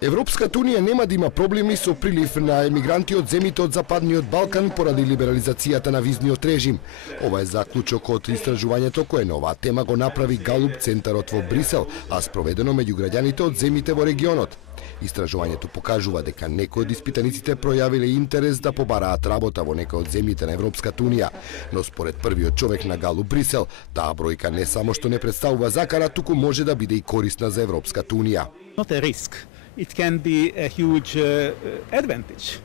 Европската унија нема да има проблеми со прилив на емигранти од земите од Западниот Балкан поради либерализацијата на визниот режим. Ова е заклучок од истражувањето кое на оваа тема го направи Галуп центарот во Брисел, а спроведено меѓу граѓаните од земите во регионот. Истражувањето покажува дека некои од испитаниците пројавиле интерес да побараат работа во некои од земјите на Европската унија, но според првиот човек на Галуп Брисел, таа бројка не само што не представува закара, туку може да биде и корисна за Европската унија. Not a risk. It can be a huge advantage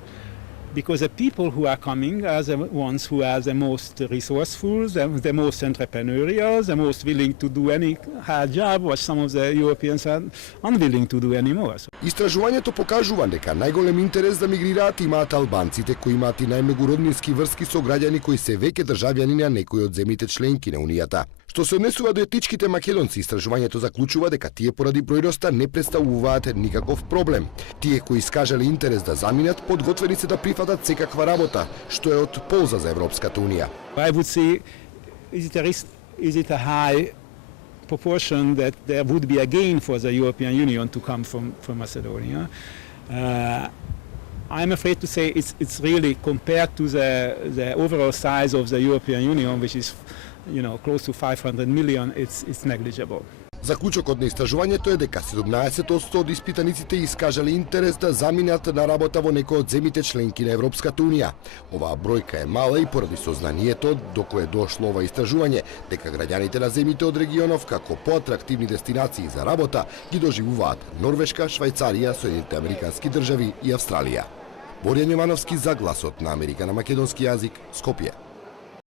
because the people who are coming are the ones who are the most resourceful, the most entrepreneurial, the most willing to do any hard job, what some of the Europeans are unwilling to do anymore. Истражувањето покажува дека најголем интерес да мигрираат имаат албанците кои имаат и најмногу роднински врски со граѓани кои се веќе државјани на некои од земите членки на Унијата. Што се однесува до етичките македонци, истражувањето заклучува дека тие поради бројноста не представуваат никаков проблем. Тие кои искажале интерес да заминат, подготвени се да прифатат секаква работа, што е од полза за Европската унија. I would say, is it a high proportion that there would be a gain for the European Union to come from Macedonia? I'm afraid to say it's really compared to the overall size of the European Union, which is close to 500 million, it's negligible. Заклучокот на истражувањето е дека 17% од испитаниците искажале интерес да заминат на работа во некој од земите членки на Европската унија. Оваа бројка е мала и поради сознанието до кое дошло ова истражување дека граѓаните на земите од регионов како поатрактивни дестинации за работа ги доживуваат Норвешка, Швајцарија, Соединените Американски држави и Австралија. Боријан Јовановски за Гласот на Америка на македонски јазик, Скопје.